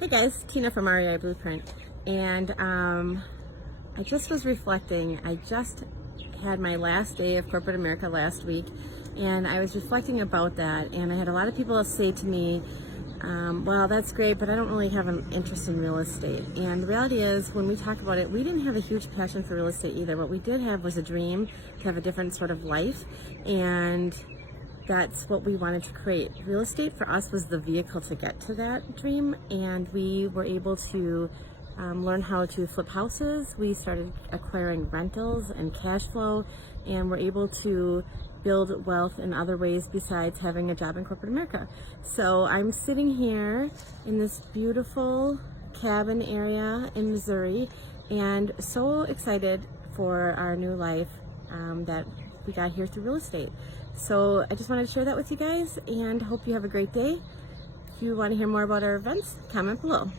Hey guys, Tina from REI Blueprint, and I just was reflecting. I just had my last day of corporate America last week, and I was reflecting about that, and I had a lot of people say to me, well, that's great, but I don't really have an interest in real estate. And the reality is, when we talk about it, we didn't have a huge passion for real estate either. What we did have was a dream to have a different sort of life, and that's what we wanted to create. Real estate for us was the vehicle to get to that dream, and we were able to learn how to flip houses. We started acquiring rentals and cash flow, and we're able to build wealth in other ways besides having a job in corporate America. So I'm sitting here in this beautiful cabin area in Missouri, and so excited for our new life that we got here through real estate. So I just wanted to share that with you guys, and hope you have a great day. If you want to hear more about our events, comment below.